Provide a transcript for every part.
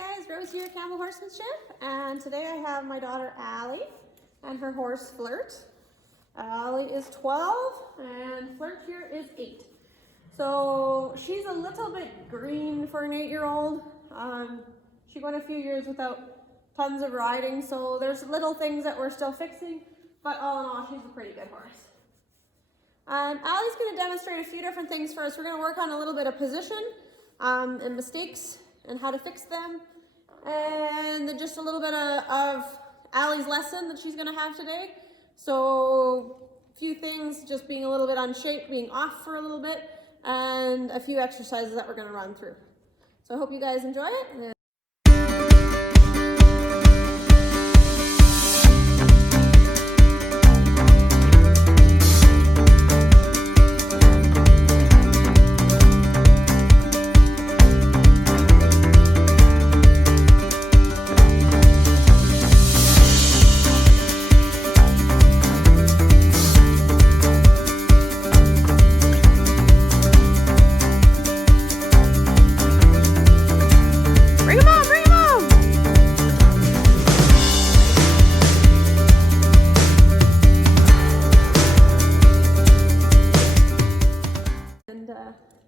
Hey guys, Rose here, Camel Horsemanship, and today I have my daughter Allie and her horse Flirt. Allie is 12 and Flirt here is 8. So she's a little bit green for an 8-year-old. She went a few years without tons of riding, so there's little things that we're still fixing, but all in all, she's a pretty good horse. Allie's going to demonstrate a few different things for us. We're going to work on a little bit of position and mistakes and how to fix them, and then just a little bit of Allie's lesson that she's going to have today. So a few things, just being a little bit unshaped, being off for a little bit, and a few exercises that we're going to run through. So I hope you guys enjoy it.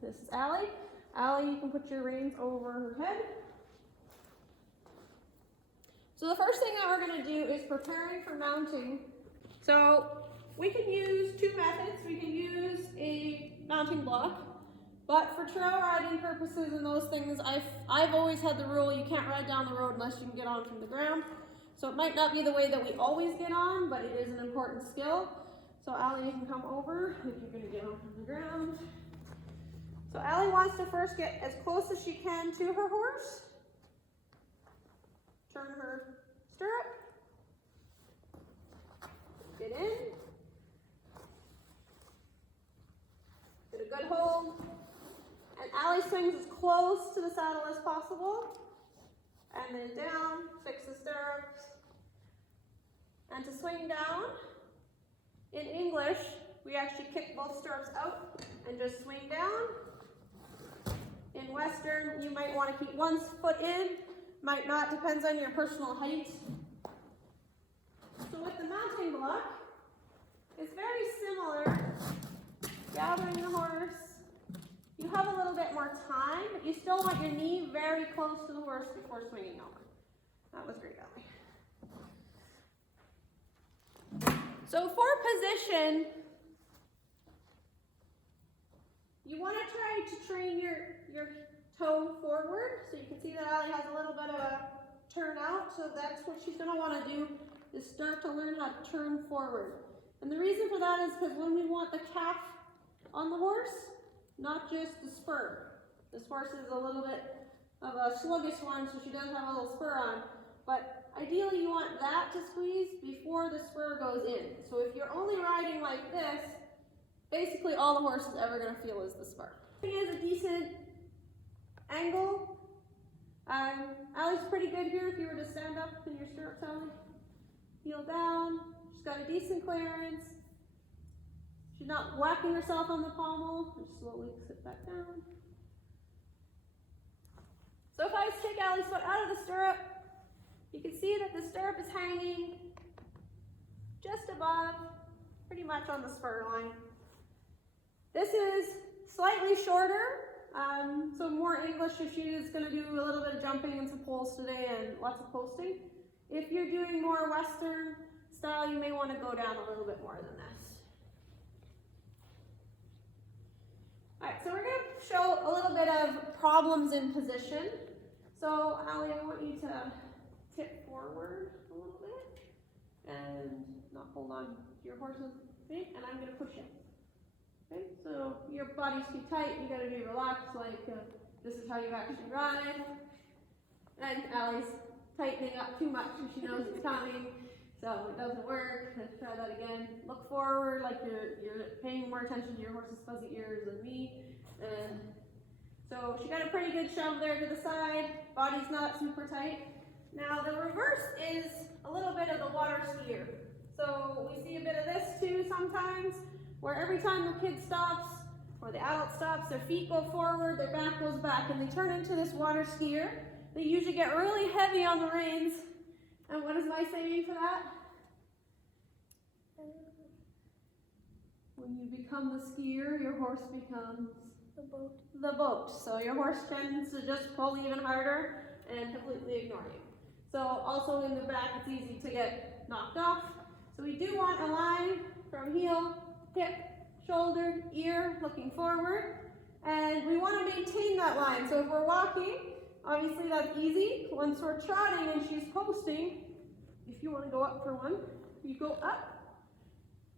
This is Allie. Allie, you can put your reins over her head. So the first thing that we're going to do is preparing for mounting. So we can use two methods. We can use a mounting block, but for trail riding purposes and those things, I've always had the rule you can't ride down the road unless you can get on from the ground. So it might not be the way that we always get on, but it is an important skill. So Allie, you can come over if you're going to get on from the ground. So Allie wants to first get as close as she can to her horse. Turn her stirrup. Get in. Get a good hold. And Allie swings as close to the saddle as possible. And then down, fix the stirrups. And to swing down, in English, we actually kick both stirrups out and just swing down. In Western, you might want to keep one foot in, might not, depends on your personal height. So with the mounting block, it's very similar. Gathering the horse, you have a little bit more time, but you still want your knee very close to the horse before swinging over. That was great, Allie. So for position, you want to try to train your toe forward. So you can see that Allie has a little bit of a turn out. So that's what she's going to want to do, is start to learn how to turn forward. And the reason for that is because when we want the calf on the horse, not just the spur. This horse is a little bit of a sluggish one, so she does have a little spur on. But ideally you want that to squeeze before the spur goes in. So if you're only riding like this, basically all the horse is ever going to feel is the spur. It is a decent angle. Allie's pretty good here if you were to stand up in your stirrups, Allie. Heel down. She's got a decent clearance. She's not whacking herself on the pommel. Just slowly sit back down. So if I take Allie's foot out of the stirrup, you can see that the stirrup is hanging just above, pretty much on the spur line. This is slightly shorter, so more English if she is going to do a little bit of jumping and some poles today and lots of posting. If you're doing more Western style, you may want to go down a little bit more than this. Alright, so we're going to show a little bit of problems in position. So Allie, I want you to tip forward a little bit and not hold on to your horse's feet, and I'm going to push in. Okay, so your body's too tight, you gotta be relaxed, like this is how you actually ride. And Allie's tightening up too much and she knows it's coming, so it doesn't work. Let's try that again. Look forward like you're paying more attention to your horse's fuzzy ears than me. And so she got a pretty good shove there to the side, body's not super tight. Now the reverse is a little bit of the water skier. So we see a bit of this too sometimes, where every time the kid stops or the adult stops, their feet go forward, their back goes back, and they turn into this water skier. they usually get really heavy on the reins. And what is my saying for that? When you become the skier, your horse becomes the boat. The boat. So your horse tends to just pull even harder and completely ignore you. So also in the back, it's easy to get knocked off. So we do want a line from heel, hip, shoulder, ear, looking forward. And we want to maintain that line. So if we're walking, obviously that's easy. Once we're trotting and she's posting, if you want to go up for one, you go up.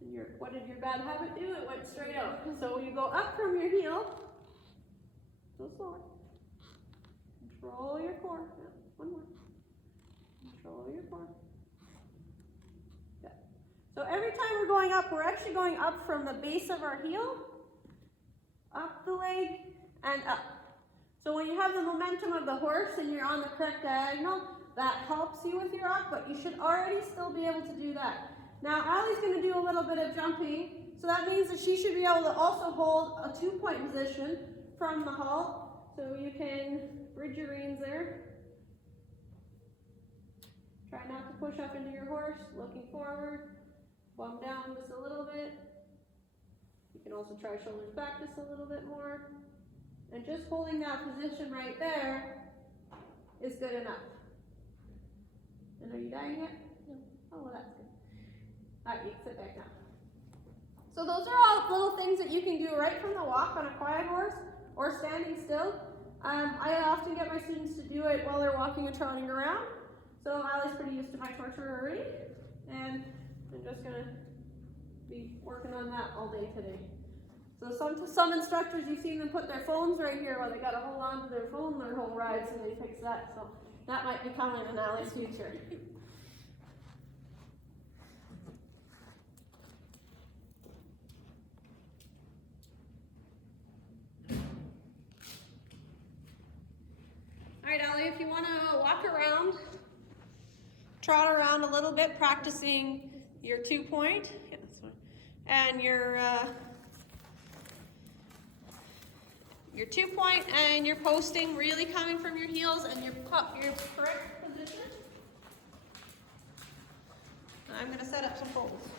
And what did your bad habit do? It went straight out. So you go up from your heel, go slower. Control your core. Yeah, one more. Control your core. Yeah. So every time we're going up, we're actually going up from the base of our heel, up the leg, and up. So when you have the momentum of the horse and you're on the correct diagonal, that helps you with your up, but you should already still be able to do that. Now, Allie's going to do a little bit of jumping, so that means that she should be able to also hold a 2-point position from the halt. So you can bridge your reins there. Try not to push up into your horse, looking forward. Bum down just a little bit. You can also try shoulders back just a little bit more. And just holding that position right there is good enough. And are you dying yet? No. Oh, well, that's good. All right, you can sit back now. So those are all little things that you can do right from the walk on a quiet horse or standing still. I often get my students to do it while they're walking and trotting around. So Allie's pretty used to my torture already. And I'm just going to be working on that all day today. So some instructors, you've seen them put their phones right here while they got to hold on to their phone their whole ride, so they fix that. So that might be coming in Allie's future. All right, Allie, if you want to walk around, trot around a little bit, practicing your 2-point, yeah, that's fine, and your 2-point and your posting, really coming from your heels and your correct position. I'm going to set up some poles.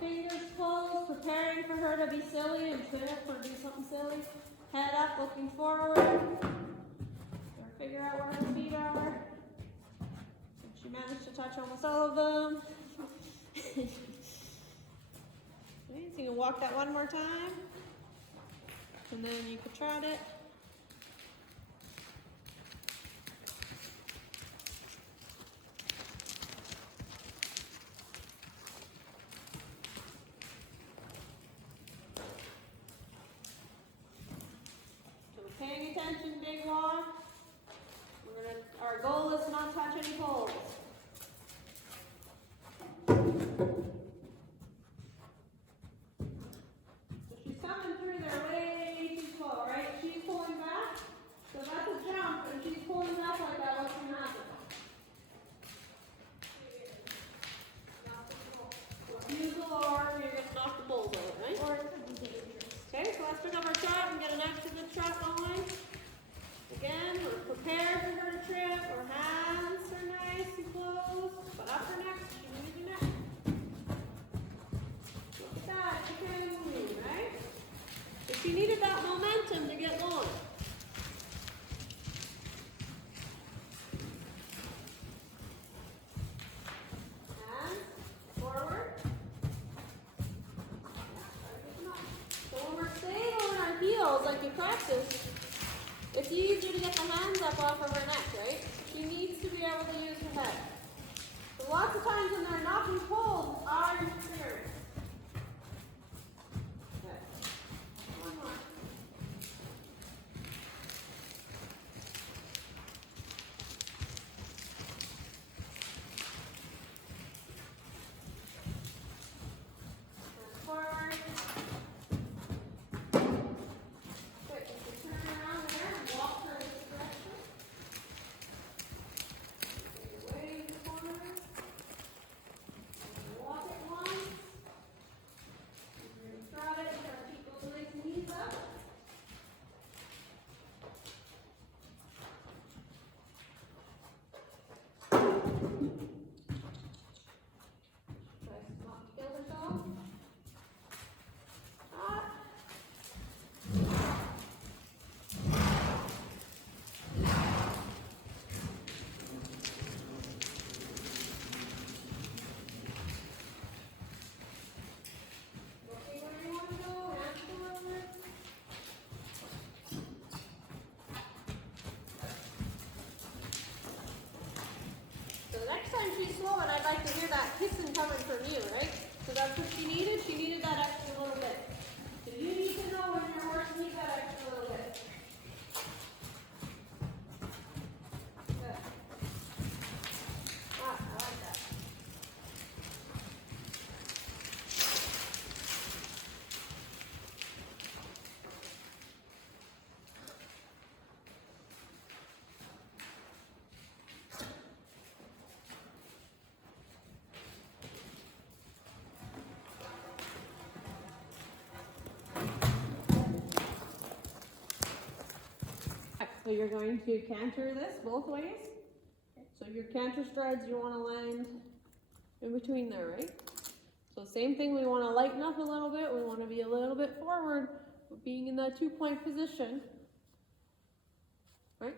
Fingers closed, preparing for her to be silly and trip or do something silly. Head up, looking forward. Or figure out where her feet are. She managed to touch almost all of them. Okay, so you can walk that one more time. And then you could trot it. Paying attention, big walk. Our goal is to not touch any poles. So she's coming through there way too slow, right? She's pulling back. So that's a jump, and she's pulling back like that. What's going to happen? Refusal, or you're going to knock the poles out, right? Or it could be dangerous. Okay, so let's pick up our trot and get an extra good trot going. Again, we're prepared for her to trip. Her hands are nice and close, but up her neck, she moves her neck. Look at that, she can move, right? If she needed that momentum to get going. Hands forward. So when we're stable in our heels, like you practice, it's easier to get the hands up off of her neck, right? She needs to be able to use her head. So lots of times when they're knocking poles, are interfering. Okay. One more. And forward. Good. You can turn around there and walk her this direction. Take it way in the corner. And walk it once. You're going to trot it. You're going to keep those legs and knees up. Try to not kill herself. Trot. Okay, where do you want to go? Hands forward. So the next time she's slowing, I'd like to hear that hissing coming from you, right? So that's what she needed. She needed that extra little bit. So you need to know when your horse needs that extra little bit. Good. Ah, I like that. So you're going to canter this both ways. So your canter strides, you want to land in between there, right? So same thing, we want to lighten up a little bit. We want to be a little bit forward, being in that 2-point position, right?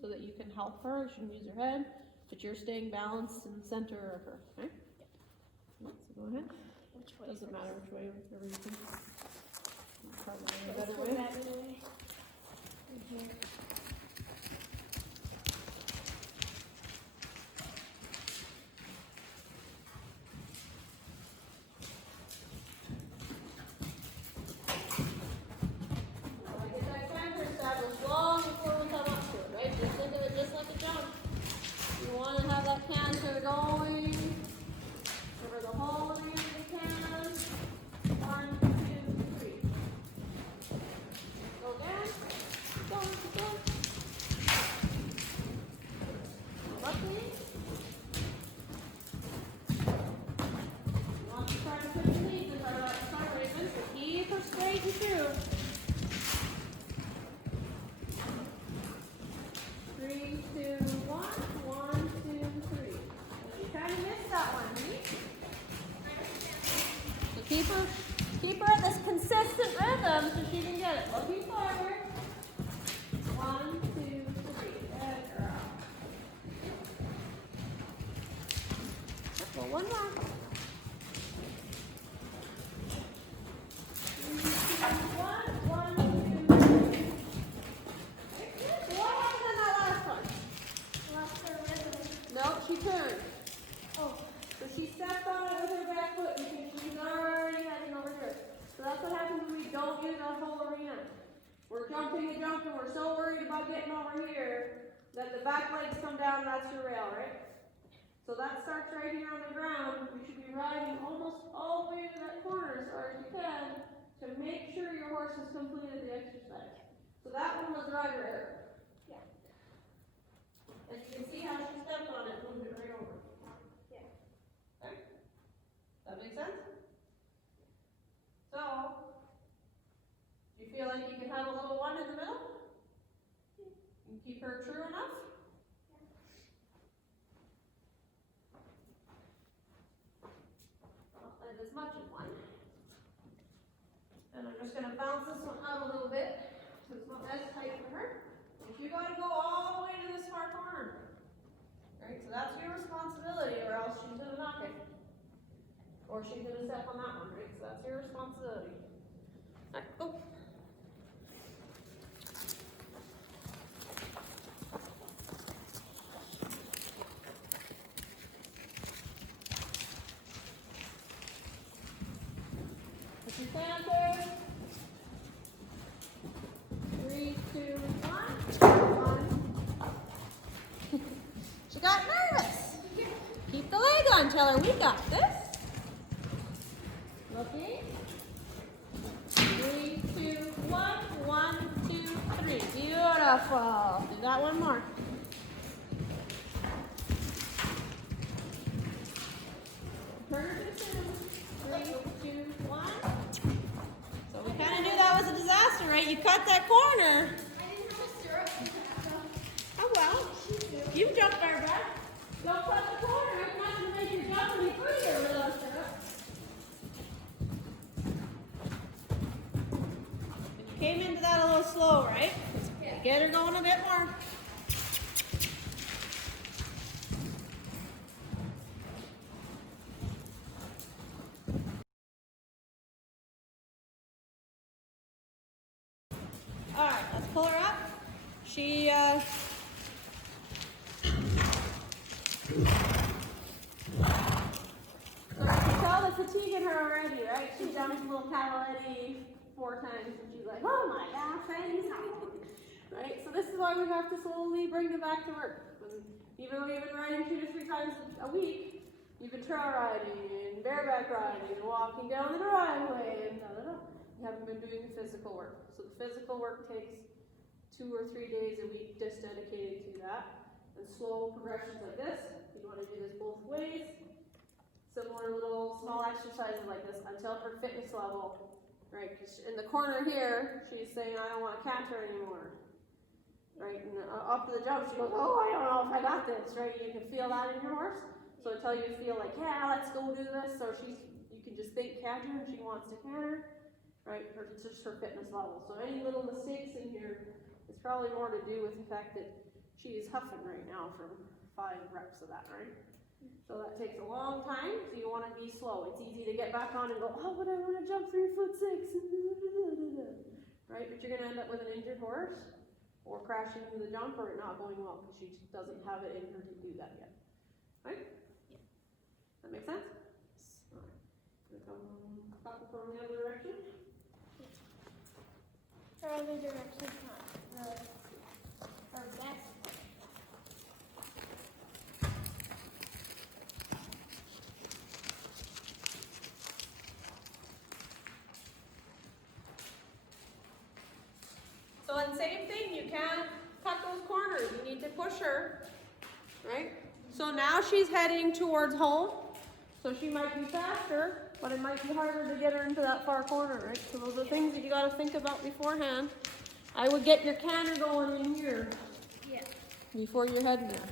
So that you can help her. She can use her head, but you're staying balanced in the center of her, right? So go ahead. Which way? Doesn't matter which way, whatever you think. Probably a Let's better go way. that way. Here. Get that canter established long before we come up to it, right? Just think of it just like a jump. You want to have that canter going over the whole length of the can. 1, 2, 3. Go again. Go, go. Luckily, you want to try to push your knees into our side raisins, so keep her straight and true. 3, 2, 1. 1, 2, 3. You kind of missed that one, right? Keep her at this consistent rhythm so she can get it. Looking forward. 1, 2, 3. Good girl. Well, one more. 1, 2, 3. So what happened in that last one? Lost her rhythm. No, she turned. Oh. So she stepped on it with her back foot and she's already heading over here. So that's what happens when we don't use that whole arena. We're jumping and jumping, we're so worried about getting over here that the back legs come down and that's your rail, right? So that starts right here on the ground. You should be riding almost all the way to that corner as far as you can to make sure your horse has completed the exercise. So that one was driver error. Yeah. And you can see how she stepped on it, moved it right over. Yeah. Okay? That makes sense? So, do you feel like you can have a little one in the middle? And keep her true enough? Not like as much in one. And I'm just going to bounce this one out a little bit because it's not as tight for her. But you got to go all the way to this far corner. Right? So that's your responsibility, or else she's going to knock it. Or she's going to step on that one, right? So that's your responsibility. All right, go. Put your center. 3, 2, 1. She got nervous. Keep the leg on, tell her we got this. Looking. 3, 2, 1. 1, 2, 3. Beautiful. Do that one more. Turn her to the center. 3, 2, 1. So we kind of knew that was a disaster, right? You cut that corner. I didn't have a syrup. Oh well. You jumped bareback. Don't cut the corner. It's not going to make your jump any further without syrup. You came into that a little slow, right? Yeah. Get her going a bit more. All right, let's pull her up. She, so you can tell the fatigue in her already, right? She's done a little cavalletti 4 times and she's like, oh my gosh, right? So this is why we have to slowly bring her back to work. Even though you've been riding 2 to 3 times a week, you've been trail riding and bareback riding and walking down the driveway and You haven't been doing physical work. So the physical work takes 2 or 3 days a week just dedicated to that. And slow progressions like this. You want to do this both ways. Similar little small exercises like this until her fitness level, right? 'Cause in the corner here, she's saying, I don't want to canter anymore. Right? And up to the jump, she goes, oh, I don't know if I got this, right? You can feel that in your horse. So until you feel like, yeah, let's go do this. So you can just think canter and she wants to canter, right? Or it's just her fitness level. So any little mistakes in here is probably more to do with the fact that she is huffing right now from 5 reps of that, right? So that takes a long time, so you want to be slow. It's easy to get back on and go, oh, but I want to jump 3'6", right? But you're going to end up with an injured horse, or crashing into the jump, or it not going well, because she doesn't have it in her to do that yet, right? Yeah. That make sense? All right. Come from the other direction. Her other direction's not really her best. So then same thing, you can't cut those corners, you need to push her, right? So now she's heading towards home, so she might be faster, but it might be harder to get her into that far corner, right? So those are things that you gotta think about beforehand. I would get your canter going in here Yeah. before you're heading there.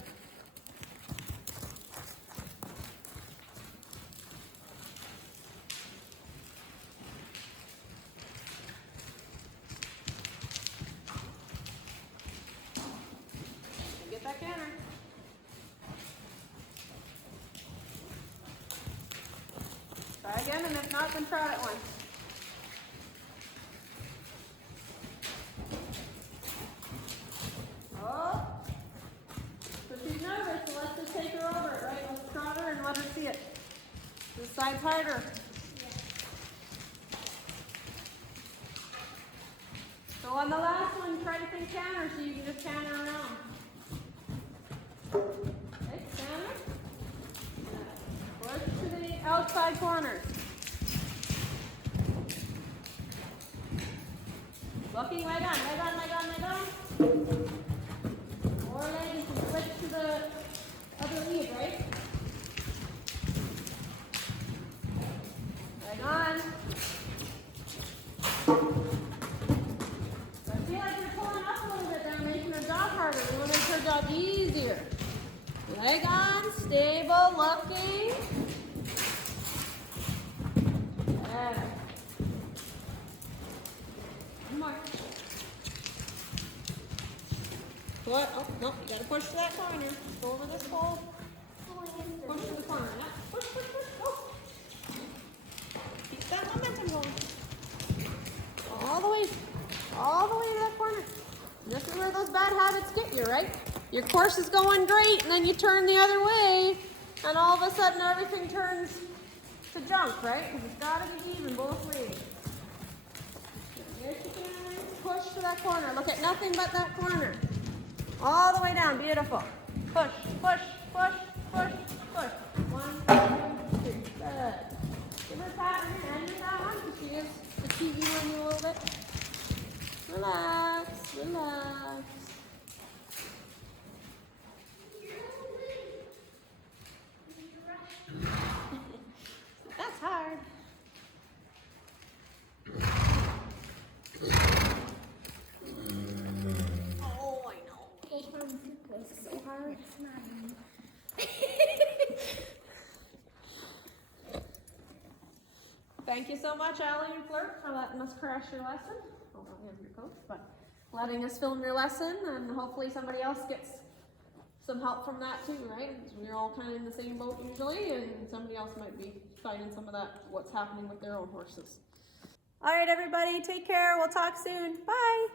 Try again, and if not, then trot it once. Oh, so she's nervous, so let's just take her over it, right? Let's trot her and let her see it. This side's harder. So on the last one, try to think counter so you can just counter around. Okay, counter. Push to the outside corners. Looking leg on, leg on, leg on, leg on. More leg, you can switch to the other lead, right? Leg on. So I feel like you're pulling up a little bit there, making her job harder. We want to make her job easier. Leg on, stable, looking. There. One more. What? Oh, no, you gotta push to that corner. Go over this pole. Push to the corner. Yeah. Push, push, push, go. Keep that momentum going. All the way to that corner. This is where those bad habits get you, right? Your course is going great, and then you turn the other way, and all of a sudden everything turns to junk, right? Because it's got to be even both ways. Here she can push to that corner. Look at nothing but that corner. All the way down. Beautiful. Push, push, push, push, push. 1, 2, 3. Good. Give her a pat on your hand with that one, because she is fatiguing on you a little bit. Relax, relax. That's hard. Oh, I know. It's so hard. It's not me. Thank you so much, Allie and Flirt, for letting us crash your lesson. Well, not him, your coach, but letting us film your lesson, and hopefully somebody else gets some help from that too, right? 'Cause we're all kind of in the same boat usually, and somebody else might be finding some of that, what's happening with their own horses. All right, everybody, take care. We'll talk soon. Bye.